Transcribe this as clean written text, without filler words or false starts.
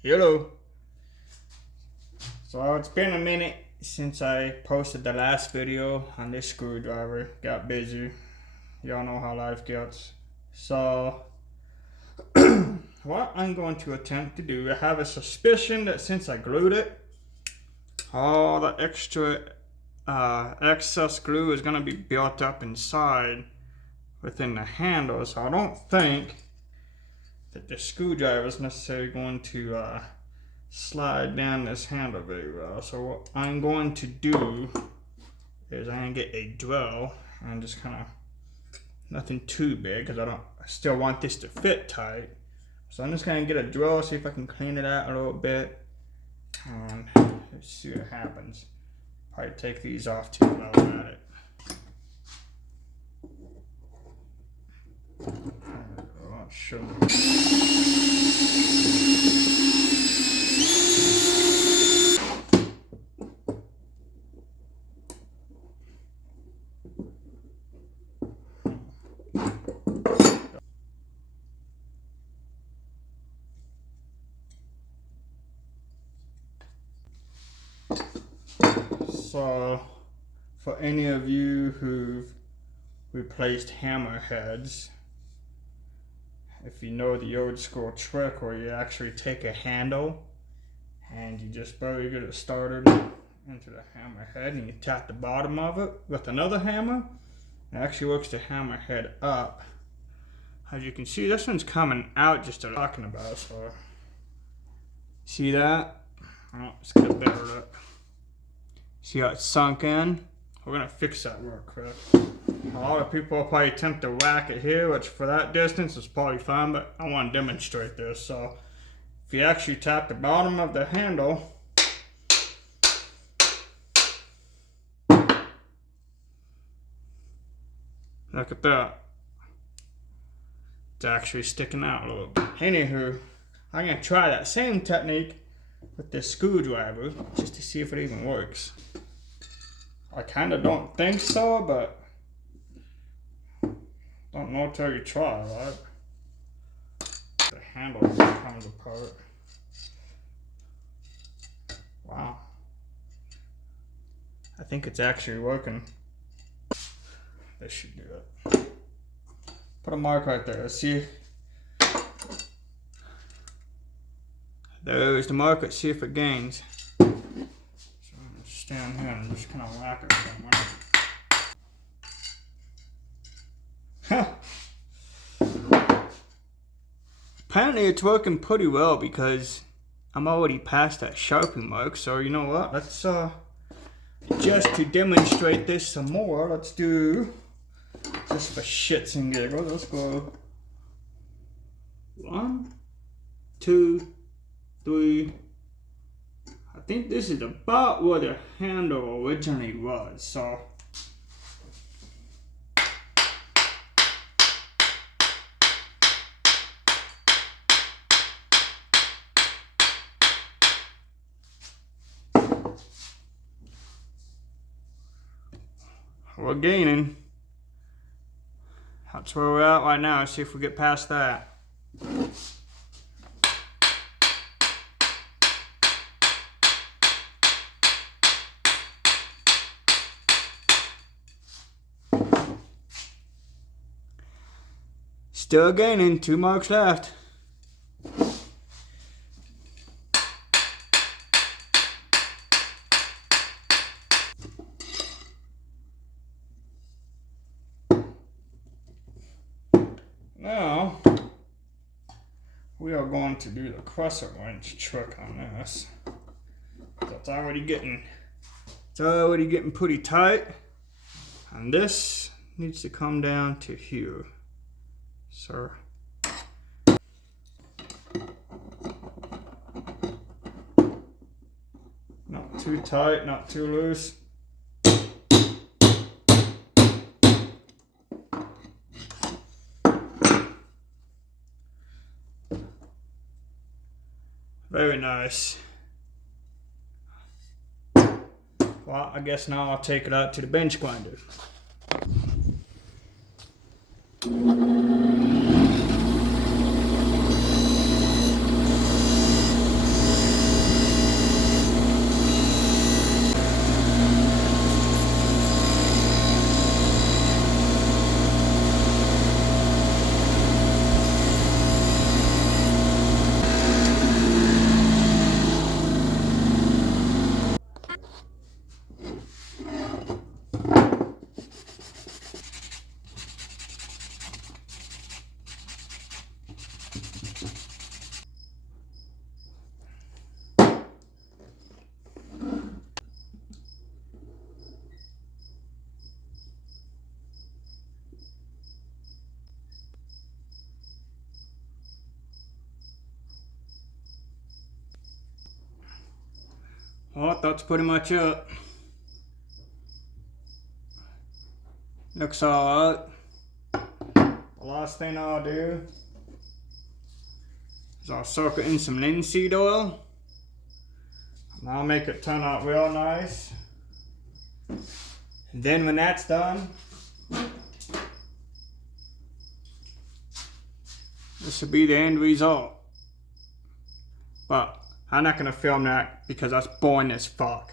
Hello. So it's been a minute since I posted the last video on this screwdriver. Got busy. Y'all know how life gets. So what I'm going to attempt to do, I have a suspicion that since I glued it, all the extra excess glue is going to be built up inside within the handle. So I don't think that the screwdriver is necessarily going to slide down this handle very well. So what I'm going to do is I'm going to get a drill and just kind of, nothing too big because I still want this to fit tight. So I'm just going to get a drill, see if I can clean it out a little bit, and let's see what happens. Probably take these off too while I'm at it. I'll show you. So, for any of you who've replaced hammerheads, if you know the old school trick where you actually take a handle and you just barely get it started into the hammerhead and you tap the bottom of it with another hammer, it actually works the hammerhead up. As you can see, this one's coming out just a talking about, so see that? Oh, let's get a better look. See how it's sunk in? We're gonna fix that real quick. A lot of people will probably attempt to whack it here, which for that distance is probably fine, but I want to demonstrate this. So if you actually tap the bottom of the handle, look at that. It's actually sticking out a little bit. Anywho, I'm gonna try that same technique with this screwdriver just to see if it even works. I kind of don't think so, but don't know till you try, right? The handle comes apart. Wow. I think it's actually working. This should do it. Put a mark right there. See? There's the mark. Let's see if it gains. So I'm gonna stand here and just kind of whack it somewhere. Apparently it's working pretty well because I'm already past that Sharpie mark. So you know what? Let's just to demonstrate this some more, let's do, just for shits and giggles, let's go 1, 2, 3. I think this is about where the handle originally was, so we're gaining. That's where we're at right now. Let's see if we get past that. Still gaining, 2 marks left. Now, we are going to do the crescent wrench trick on this. It's already getting pretty tight. And this needs to come down to here. So not too tight, not too loose. Very nice. Well, I guess now I'll take it out to the bench grinder. Oh, that's pretty much it. Looks alright. The last thing I'll do is I'll soak it in some linseed oil. And I'll make it turn out real nice. And then when that's done, this will be the end result. But I'm not gonna film that because that's boring as fuck.